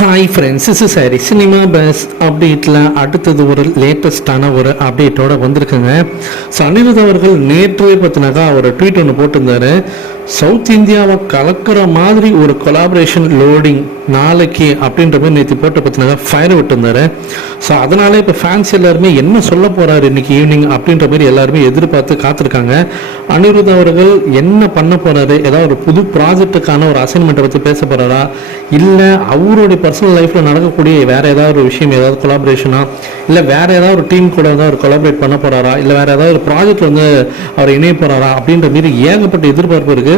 Hi friends is Saari cinema buzz அப்டேட்டில் அடுத்தது ஒரு லேட்டஸ்டான ஒரு அப்டேட்டோட வந்திருக்குங்க. ஸோ அனிருத் அவர்கள் நேற்றே பார்த்தினாக்கா ஒரு ட்வீட் ஒன்று போட்டிருந்தாரு. சவுத் இந்தியாவை கலக்கிற மாதிரி ஒரு கொலாபரேஷன் லோடிங் நாளைக்கு அப்படின்ற மாதிரி நேற்று போட்டு பார்த்தினாக்கா ஃபயர் விட்டுருந்தாரு. ஸோ அதனால இப்போ ஃபேன்ஸ் எல்லாருமே என்ன சொல்ல போகிறாரு இன்னைக்கு ஈவினிங் அப்படின்ற மாதிரி எல்லாருமே எதிர்பார்த்து காத்திருக்காங்க. அனிருத் அவர்கள் என்ன பண்ண போகிறாரு ஏதாவது ஒரு புது ப்ராஜெக்ட்டுக்கான ஒரு அசைன்மெண்ட்டை பற்றி பேச போகிறாரா இல்லை அவருடைய பர்சனல் லைஃப்பில் நடக்கக்கூடிய வேற ஏதாவது ஒரு விஷயம் ஏதாவது கொலாபரேஷனா இல்லை வேற ஏதாவது ஒரு டீம் கூட ஏதாவது ஒரு கொலாபரேட் பண்ண போறாரா? இல்லை வேற ஏதாவது ஒரு ப்ராஜெக்ட் வந்து அவர் இணைய போறாரா? அப்படின்ற மாதிரி ஏகப்பட்ட எதிர்பார்ப்பு இருக்கு.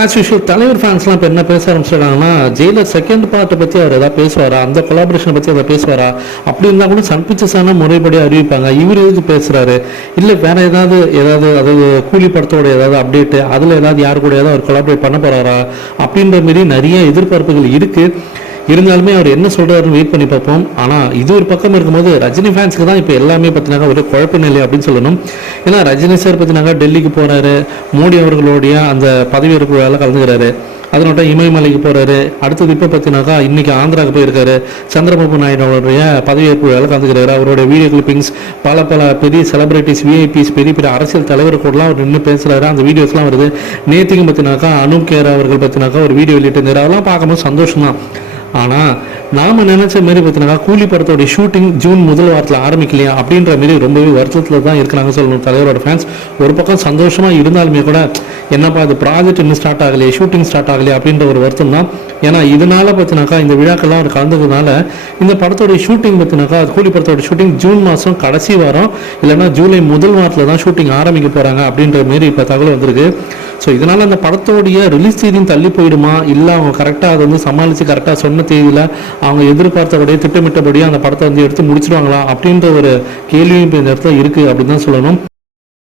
ஆஸ் யூஷுவல் தலைவர் ஃபேன்ஸ்லாம் இப்போ என்ன பேச ஆரம்பிச்சிட்டாங்கன்னா ஜெயிலர் செகண்ட் பார்ட்டை பற்றி அவர் எதாவது பேசுவாரா? அந்த கொலாபரேஷனை பற்றி அதை பேசுவாரா? அப்படி இருந்தால் கூட சன் பிக்சர்ஸான முறைப்படி அறிவிப்பாங்க. இவர் எதுக்கு பேசுகிறாரு இல்லை வேற ஏதாவது ஏதாவது அதாவது கூலி படத்தோட ஏதாவது அப்டேட்டு அதில் ஏதாவது யார் கூட ஏதாவது அவர் கொலாபரேட் பண்ண போகிறாரா அப்படின்ற மாதிரி நிறைய எதிர்பார்ப்புகள் இருக்குது இருந்தாலுமே அவர் என்ன சொல்றாருன்னு வெயிட் பண்ணி பார்ப்போம். ஆனால் இது ஒரு பக்கம் இருக்கும்போது ரஜினி ஃபேன்ஸ்க்கு தான் இப்போ எல்லாமே பார்த்தினாக்கா ஒரு குழப்ப நிலை அப்படின்னு சொல்லணும். ஏன்னா ரஜினி சார் பார்த்தினாக்கா டெல்லிக்கு போகிறாரு மோடி அவர்களுடைய அந்த பதவியேற்பு வேலை கலந்துக்கிறாரு. அதனோட இமயமலைக்கு போகிறாரு அடுத்தது இப்போ பார்த்தீங்கன்னாக்கா இன்றைக்கி ஆந்திராவுக்கு போயிருக்காரு. சந்திரபாபு நாயுடு அவருடைய பதவியேற்பு வேலை கலந்துக்கிறாரு. அவருடைய வீடியோ கிளிப்பிங்ஸ் பல பல பெரிய செலிபிரிட்டிஸ் விஐபிஸ் பெரிய பெரிய அரசியல் தலைவர் கூடலாம் அவர் நின்று பேசுகிறாரு அந்த வீடியோஸ்லாம் வருது. நேற்றுக்கும் பார்த்தீங்கன்னாக்கா அனுப் கேர் அவர்கள் பார்த்தீங்கன்னாக்கா ஒரு வீடியோ வெளியிட்டிருந்தார். அதெல்லாம் பார்க்கும்போது சந்தோஷம் தான் ஆனால் நாம நினச்ச மாரி பார்த்தீங்கன்னா கூலி படத்தோட ஷூட்டிங் ஜூன் முதல் வாரத்தில் ஆரம்பிக்கலையா அப்படின்ற மாரி ரொம்பவே வருத்தத்தில் தான் இருக்கிறாங்க சொல்லணும் தலைவரோட ஃபேன்ஸ் ஒரு பக்கம் சந்தோஷமாக இருந்தாலுமே கூட என்னப்பா அது ப்ராஜெக்ட் இன்னும் ஸ்டார்ட் ஆகலையே ஷூட்டிங் ஸ்டார்ட் ஆகலையே அப்படின்ற ஒரு வருத்தம் தான். ஏன்னா இதனால பார்த்தினாக்கா இந்த விழாக்கள்லாம் அவர் கலந்ததுனால இந்த படத்தோட ஷூட்டிங் பார்த்தினாக்கா கூலி படத்தோட ஷூட்டிங் ஜூன் மாதம் கடைசி வாரம் இல்லைன்னா ஜூலை முதல் வாரத்தில் தான் ஷூட்டிங் ஆரம்பிக்க போகிறாங்க அப்படின்ற மாரி இப்போ தகவல் வந்திருக்கு. ஸோ இதனால் அந்த படத்தோடைய ரிலீஸ் தேதியும் தள்ளி போயிடுமா? இல்லை அவங்க கரெக்டாக அதை வந்து சமாளித்து கரெக்டாக சொன்ன தேதியில் அவங்க எதிர்பார்த்தபடியே திட்டமிட்டபடியே அந்த படத்தை வந்து எடுத்து முடிச்சிடுவாங்களா? அப்படின்ற ஒரு கேள்வியும் இப்போ இந்த இடத்துல இருக்குது அப்படின்னு தான் சொல்லணும்.